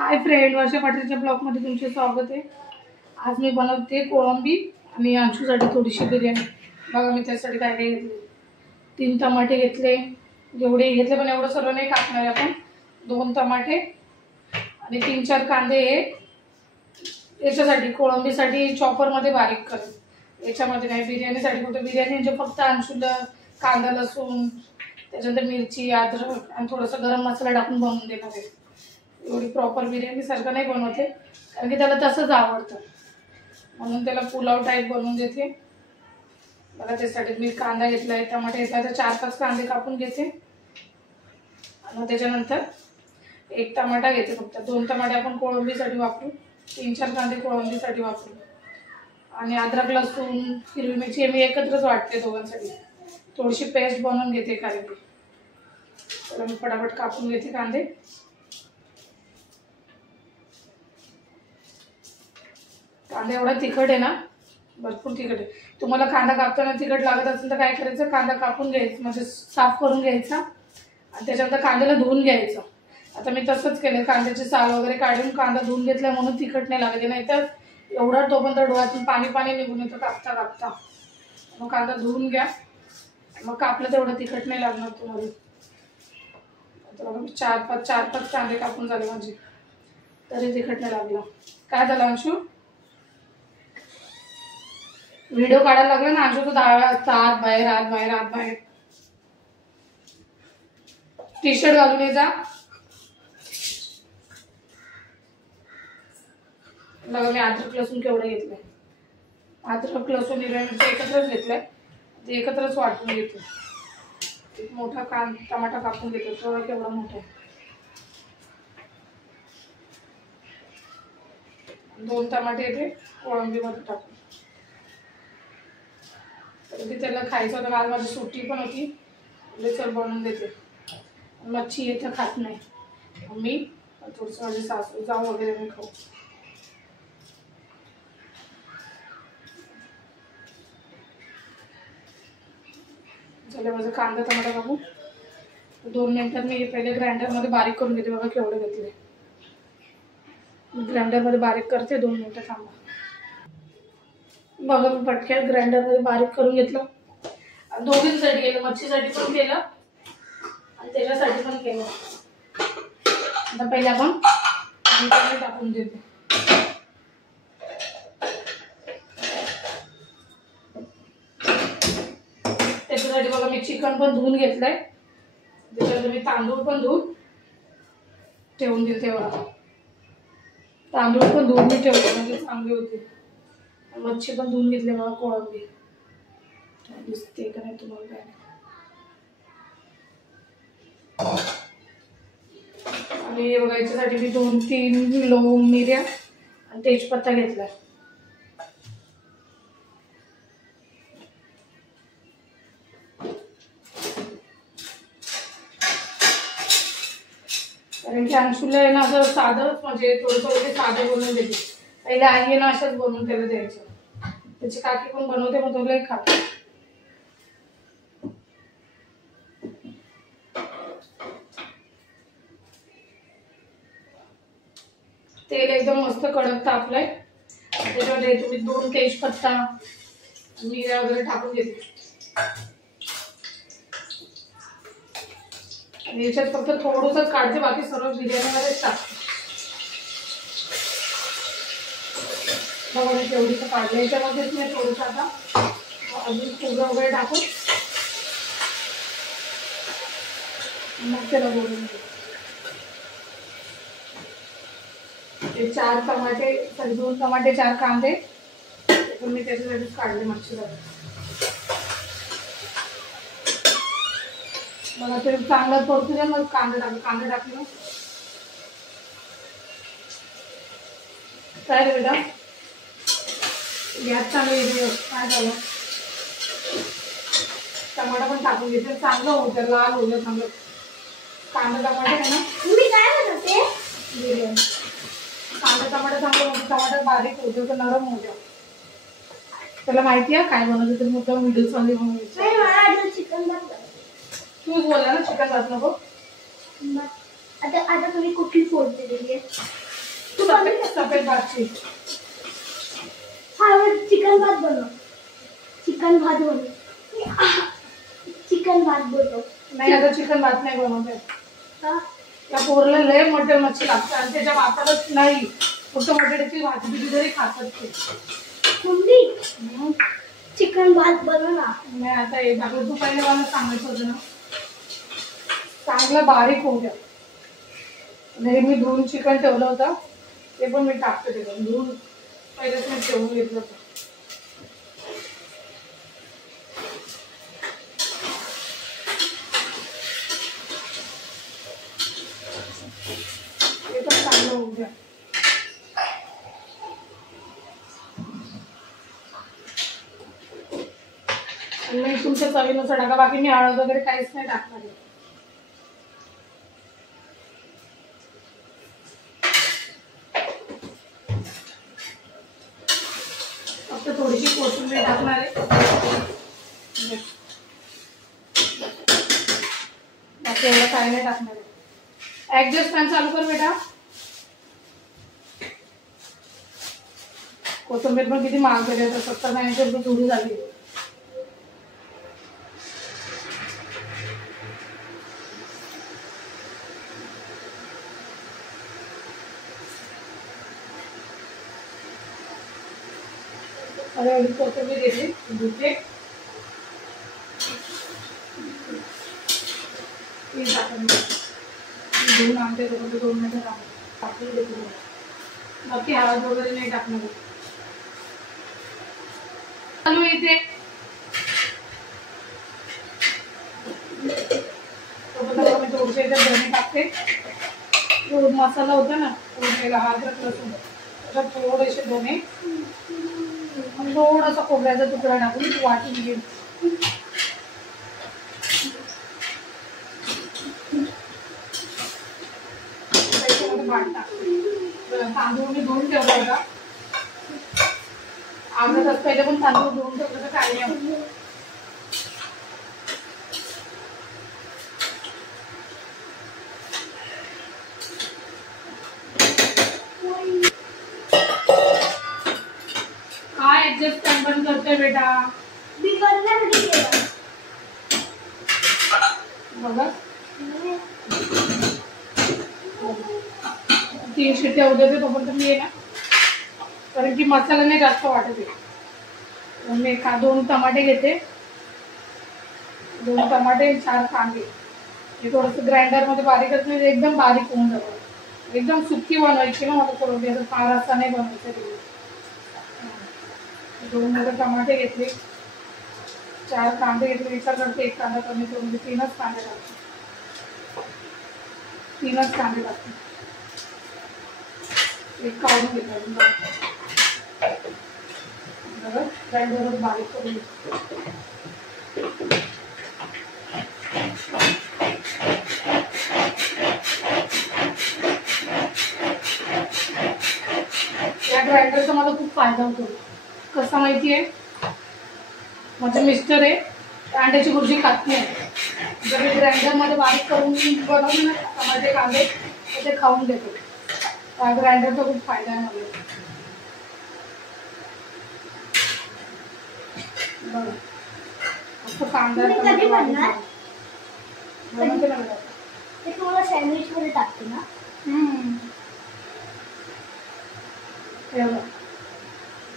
Hi friend, वर्षा पाटीलच्या ब्लॉगमध्ये तुमचे स्वागत आहे। आज मी बनवते कोळंबी आणि अंशूसाठी थोडीशी बिर्याणी। बघा मी त्यासाठी काय काय घेतले। 3 टमाटे घेतले, जेवढे घेतले पण एवढं सर्व नाही टाकणार आपण। 2 टमाटे आणि 3-4 कांदे याच्यासाठी कोळंबीसाठी चॉपरमध्ये बारीक कर। याच्यामध्ये नाही, बिर्याणीसाठी फक्त बिर्याणी म्हणजे फक्त अंशूला कांदा लसूण त्याच्यानंतर मिरची अद्रक आणि थोडासा गरम मसाला टाकून बनवून देणार आहे। एवढी प्रॉपर बिर्याणी सारखं नाही बनवते कारण की त्याला तसंच आवडतं, म्हणून त्याला पुलाव टाईप बनवून देते। बघा त्यासाठी मी कांदा घेतलाय, टमाटे घेतलाय, तर 4-5 कांदे कापून घेते आणि त्याच्यानंतर 1 टमाटा घेते। फक्त 2 टमाटे आपण कोळंबीसाठी वापरू, 3-4 कांदे कोळंबीसाठी वापरू आणि अद्रक लसूण हिरवी मिरची मी एकत्रच वाटते दोघांसाठी। थोडीशी पेस्ट बनवून घेते कारण की तर मी फटाफट कापून घेते कांदे। कांदा एवढा तिखट आहे ना, भरपूर तिखट आहे। तुम्हाला कांदा कापताना तिखट लागत असेल तर काय करायचं, कांदा कापून घ्यायचं म्हणजे साफ करून घ्यायचा आणि त्याच्यानंतर कांद्याला धुवून घ्यायचं। आता मी तसंच केलं, कांद्याची साल वगैरे काढून कांदा धुवून घेतला म्हणून तिखट नाही लागत, नाहीतर एवढा तोपर्यंत डोळ्यातून पाणी निघून येतं कापता कापता। मग कांदा धुवून घ्या, मग कापलं तेवढं तिखट नाही लागणार तुम्हाला। आता 4-5 कांदे कापून झाले माझे, तरी तिखट नाही लागला। काय झालं अंशू, व्हिडिओ काढायला लागला ना अंशू, तो आत बाहेर टी शर्ट घालून ये जा। बघा मी अद्रक लसूण केवढं घेतलंय, अद्रक लसूण हिरव्या मिरची एकत्रच घेतलंय, ते एकत्रच वाटून घेते। एक मोठा टमाटा कापून घेतो, थोडा केवढा मोठा आहे। 2 टमाटे येते कोळंबीमध्ये टाकून, तर त्याला खायचं होतं। आज माझी सुट्टी पण होती, म्हणजे चल बनवून देते। मच्छी येतं खात नाही, मी थोडंसं माझे सासू जाऊ वगैरे मी खाऊ। चला माझा कांदा टमाटा कापू 2 मिनिटात मी पहिले ग्राइंडरमध्ये बारीक करून घेते। बघा केवढे घेतले, ग्राइंडरमध्ये बारीक करते, 2 मिनिटं थांबा। बघा मी पटक्यात ग्राइंडरमध्ये बारीक करून घेतलं। दोघींसाठी केलं, मच्छीसाठी पण केलं आणि त्याच्यासाठी पण केलं। आता पहिले आपण टाकून देतो। त्याच्यासाठी बघा मी चिकन पण धुवून घेतलंय, त्याच्यानंतर मी तांदूळ पण धुवून ठेवून दिले। तेव्हा तांदूळ पण धुवून मी ठेवले म्हणजे चांगले होते। मच्छी पण धुवून घेतली बघा, कोळंबी दिसते का नाही तुम्हाला काय। आणि बघा याच्यासाठी मी 2-3 लवंग मिऱ्या आणि तेजपत्ता घेतलाय। कारण की अंशूला आहे ना असं साधं म्हणजे थोडंसं साधं बनवून देते। पहिले आई आहे ना अशाच बनवून त्याला द्यायचं, त्याची काकी पण बनवते, मग तो लई खातो। तेल एकदम मस्त कडक तापलंय, त्याच्यामध्ये तुम्ही 2 तेजपत्ता मिऱ्या वगैरे टाकून घेते आणि याच्यात फक्त थोडंसंच काढते, बाकी सर्व बिर्याणीमध्येच टाकते। बघा मी तेवढीच काढलं, याच्यामध्येच मी थोडंसं आता अजून खोबरं वगैरे टाकून मग त्याला बोलून घेते। 4 टमाटे 2 टमाटे 4 कांदे मी त्याच्यासाठीच काढले मच्छीसाठी। मला ते चांगलं परतू द्या, मग कांदा टाकलं। काय रे बेटा, गॅस चांगली काय झालं, टमाटा पण टाकून घेते, चांगलं होतं लाल होतं चांगलं। कांदा टमाटा आहे ना, मी काय बनवते बिर्याणी, कांदा टमाटा चांगलं होतं, टमाटर बारीक होतं तर नरम होतं। त्याला माहिती आहे काय बनवते, तर मग नूडल्स मध्ये बनवायचं। चिकन तूच बोलला ना चिकन घात नको। आता तुम्ही कुठली फोड दिलेली आहे, सफेद भातची. चिकन भात बनव. चिकन भात बनव. चिकन भात बनव. नाही आता चिकन भात नाही बनवते. त्या पोरला लय मोठे मच्छी लागते आणि त्याच्या भातालाच नाही फक्त बटाट्याची भाजी बिजी जरी खातात ते. चिकन भात बनव ना. नाही आता हे बाबा तू पहिले मला सांगायचं होतं ना. चांगलं बारीक होऊ द्या. म्हणजे मी धुवून चिकन ठेवलं होतं ते पण मी टाकते त्याच्यात. धुवून पहिलेच मी ठेवून घेतलं होतं. ते पण चांगलं होऊ द्या. आणि तुमच्या चवीनुसार टाका. बाकी मी हळद वगैरे काहीच नाही टाकणार. फक्त थोडीशी कोथिंबीर टाकणार आहे. बाकी एवढं काही नाही टाकणार आहे. ऍडजस्ट फॅन चालू कर बेटा. कोथिंबीर पण किती महाग झाली आता. 70-80 रुपये थोडी झाली. अरे कोथिंबीर घेतली धुते. धुवून आणते 2 मिनिटं टाकून देते. बाकी हळद वगैरे नाही टाकणार. चालू इथे मी थोडेसे धणे टाकते. मसाला होता ना फोडलेला अद्रक लसूण त्याच्यात थोडेसे धणे थोडासा खोबऱ्याचा तुकडा टाकून वाटून घेईन. तांदूळ मी धुवून ठेवला होता. अर्धा तास पहिले पण तांदूळ धुवून ठेवलं तर काय नाही. काय ऍडजस्ट पण करतोय बेटा. मी बनवण्यासाठी केलं बघा. 3 शिट्ट्या होऊ देते तोपर्यंत मी ना कारण की मसाला नाही जास्त वाटत आहे. मी 2 टमाटे घेते. 2 टमाटे 4 कांदे. हे थोडंसं ग्राइंडरमध्ये बारीकच नाही एकदम बारीक होऊन जातं. एकदम सुकी बनवायची ना मला करून द्यायचं. फार असा नाही बनवायचं. 2 मोठे टमाटे घेतले. 4 कांदे घेतले. विचार करते 1 कांदा कमी करून 3च कांदे टाकते. 3च कांदे टाकते. एक काढून घेतलं बघा. ग्राइंडरच बारीक करून या ग्राइंडरचा मला खूप फायदा होतो. कसा माहितीये माझे मिस्टर आहे अंड्याची भुर्जी खात नाही. जर मी ग्राइंडरमध्ये बारीक करून बनवले ना टमाटे कांदे तर ते खाऊन देतो. ग्राइंडरचा खूप फायदा आहे मला. बघा फक्त कांदा बनवते ना ते तुम्हाला सँडविच मध्ये टाकते ना.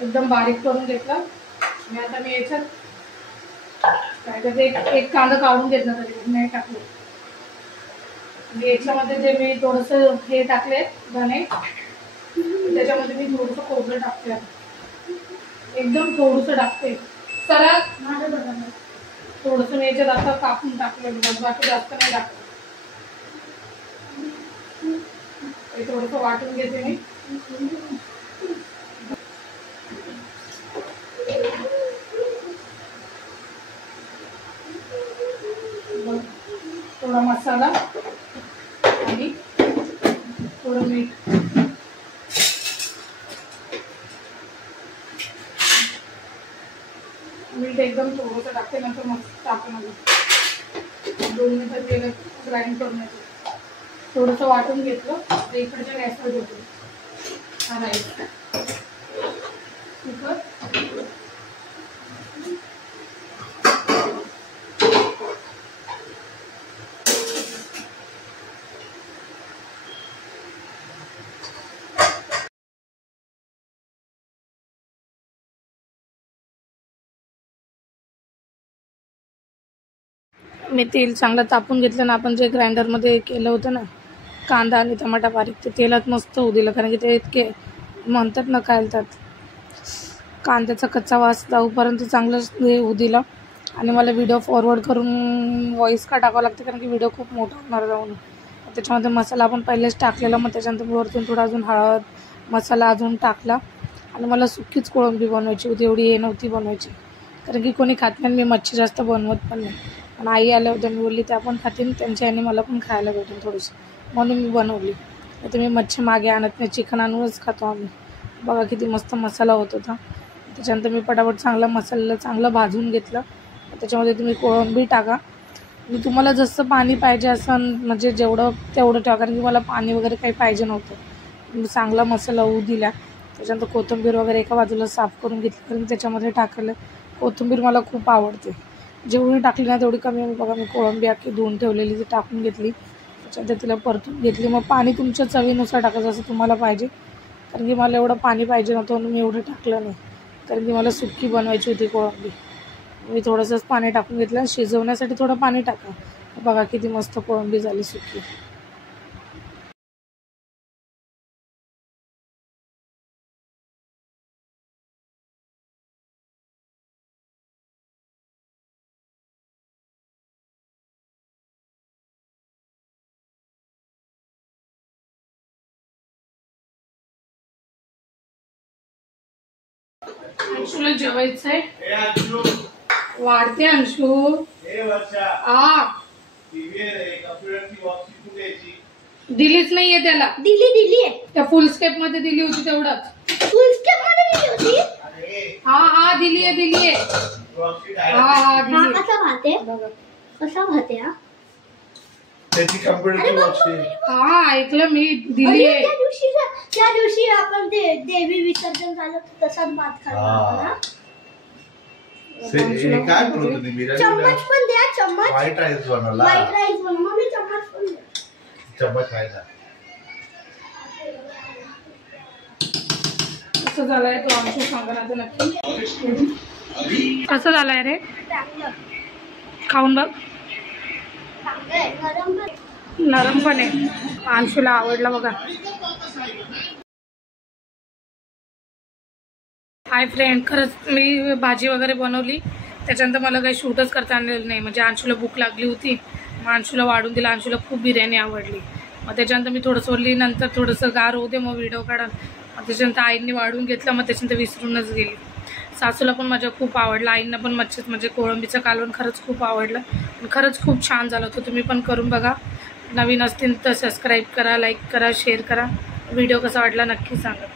एकदम बारीक करून घेतलं. आता मी याच्यात काय तर एक कांदा काढून घेतला तरी नाही टाकलं. याच्यामध्ये जे मी थोडंसं हे टाकले धणे त्याच्यामध्ये मी थोडंसं खोबरं टाकते. एकदम थोडंसं टाकते. सरळ माझं बघा थोडंसं मी याच्यात आता कापून टाकलं. बाकी जास्त नाही टाकलं. हे थोडंसं वाटून घेते मी. थोडा मसाला आणि थोडं मीठ. मीठ एकदम थोडंसं टाकते नंतर मस्त टाकून 2 मिनिटं तेल ग्राइंड करून येतो. थोडंसं वाटून घेतलं तर इकडच्या गॅसवर घेतो हा राईस कुकर. मी तेल चांगलं तापून घेतलं ना, आपण जे ग्राइंडरमध्ये केलं होतं ना कांदा आणि टमाटा बारीक, ते तेलात मस्त होऊ दिलं. कारण की ते इतके म्हणतात ना कालतात, कांद्याचा कच्चा वास जाऊपर्यंत चांगलं हे होऊ दिलं. आणि मला व्हिडिओ फॉरवर्ड करून व्हॉईस का टाकावं लागते, कारण की व्हिडिओ खूप मोठा होणार जाऊन. त्याच्यामध्ये मसाला आपण पहिलेच टाकलेला, मग त्याच्यानंतर वरतून थोडा अजून हळद मसाला अजून टाकला. आणि मला सुक्कीच कोळंबी बनवायची होती, एवढी हे नव्हती बनवायची, कारण की कोणी खात नाही. मी मच्छी जास्त बनवत पण नाही. पण आई आल्या होत्या, मी बोलली त्या पण खातील, त्यांच्या याने मला पण खायला भेटेल थोडीशी, म्हणून मी बनवली. तर मी मच्छी मागे आणत नाही, चिकन आणूनच खातो आम्ही. बघा किती मस्त मसाला होत होता. त्याच्यानंतर मी पटापट चांगला मसाला चांगलं भाजून घेतलं. त्याच्यामध्ये तुम्ही कोळंबी टाका. मी तुम्हाला जसं पाणी पाहिजे असं म्हणजे जेवढं तेवढं ठेवा, कारण की मला पाणी वगैरे काही पाहिजे नव्हतं. मी चांगला मसाला होऊ दिला. त्याच्यानंतर कोथिंबीर वगैरे एका बाजूला साफ करून घेतली, कारण त्याच्यामध्ये टाकलं. कोथिंबीर मला खूप आवडते, जेवढी टाकली ना तेवढी कमी. बघा मी कोळंबी अख्खी धुवून ठेवलेली ती टाकून घेतली. त्याच्यानंतर तिला परतून घेतली. मग पाणी तुमच्या चवीनुसार टाकायचं जसं तुम्हाला पाहिजे, कारण की मला एवढं पाणी पाहिजे नव्हतं म्हणून मी एवढं टाकलं नाही, कारण की मला सुक्की बनवायची होती कोळंबी. मी थोडंसंच पाणी टाकून घेतलं. शिजवण्यासाठी थोडं पाणी टाका. बघा किती मस्त कोळंबी झाली सुक्की. अंशूला जेवायचं आहे, वाढते अंशू. दिलीच नाहीये त्याला. दिली त्या फुल स्केप मध्ये दिली होती तेवढंच. फुल स्केप मध्ये दिली होती. हा दिलीये. हा दिली. कसा भात आहे हा? त्याची कम्प्युटरची वर्कशीट. हा ऐकलं मी, दिलीये. त्या दिवशी आपण ते देवी विसर्जन झालं तसाच भात खाल्ला ना. काय बनवत होती बिर्याणी? चम्मच पण द्या. चम्मच व्हाईट राईस बनवला. व्हाईट राईस बनव. मग मी चम्मच पण द्या. चम्मच खायचा. कसं झालंय तो अंशू सांगा ना नक्की. कसं झालंय रे? खाऊन बघ. नरम पण आहे. अंशूला आवडला बघा. हाय फ्रेंड, खरंच मी भाजी वगैरे बनवली. त्याच्यानंतर मला काही शूटच करता आलेलं नाही, म्हणजे अंशूला भूक लागली होती. मग अंशूला वाढून दिला. अंशूला खूप बिर्याणी आवडली. मग त्याच्यानंतर मी थोडं सोडली. नंतर थोडंसं गार होते मग व्हिडिओ काढा. मग त्याच्यानंतर आईंनी वाढून घेतलं. मग त्याच्यानंतर विसरूनच गेली. सासूला पण माझ्या खूप आवडलं. आईंना पण मच्छीच म्हणजे कोळंबीचं कालवण खरंच खूप आवडलं. आणि खरंच खूप छान झालं होतं. तुम्ही पण करून बघा. नवीन असतील तर सबस्क्राईब करा, लाईक करा, शेअर करा. व्हिडिओ कसा वाटला नक्की सांगा.